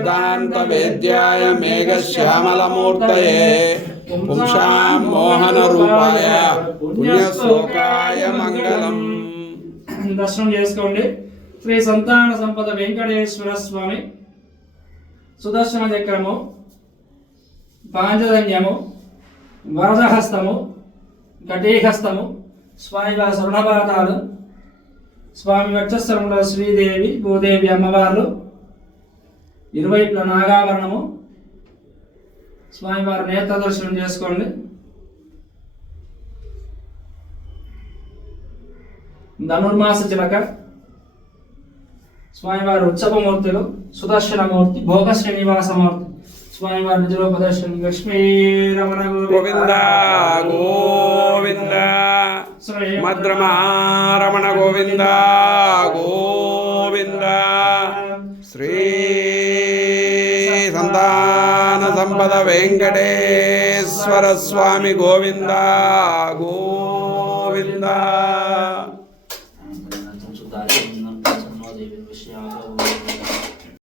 वेदान्तवेद्याय मेघश्यामलमूर्तये पुंसां मोहनरूपाय पुण्यश्लोकाय मङ्गलम्। దర్శనం చేసుకోండి। శ్రీ సంతాన సంపద వెంకటేశ్వర స్వామి సుదర్శన చక్రము, పాంచజన్యము, వరదహస్తము, ఘటీహస్తము, స్వామివారి స్వర్ణపాతాలు, స్వామి వక్షస్థలంలో శ్రీదేవి భూదేవి అమ్మవార్లు, ఇరువైపుల నాగాభరణము, స్వామివారి నేత్ర దర్శనం చేసుకోండి। ధనుర్మాస చిలక, స్వామివారి ఉత్సవమూర్తులు, సుదర్శనమూర్తి, భోగ శ్రీనివాసమూర్తి, స్వామివారి నిజరూపదర్శనం। లక్ష్మీ రమణ గోవింద గోవింద, మద్రమణ గోవింద గోవింద। శ్రీ సంతాన సంపద వెంకటేశ్వర స్వామి గోవింద గోవింద।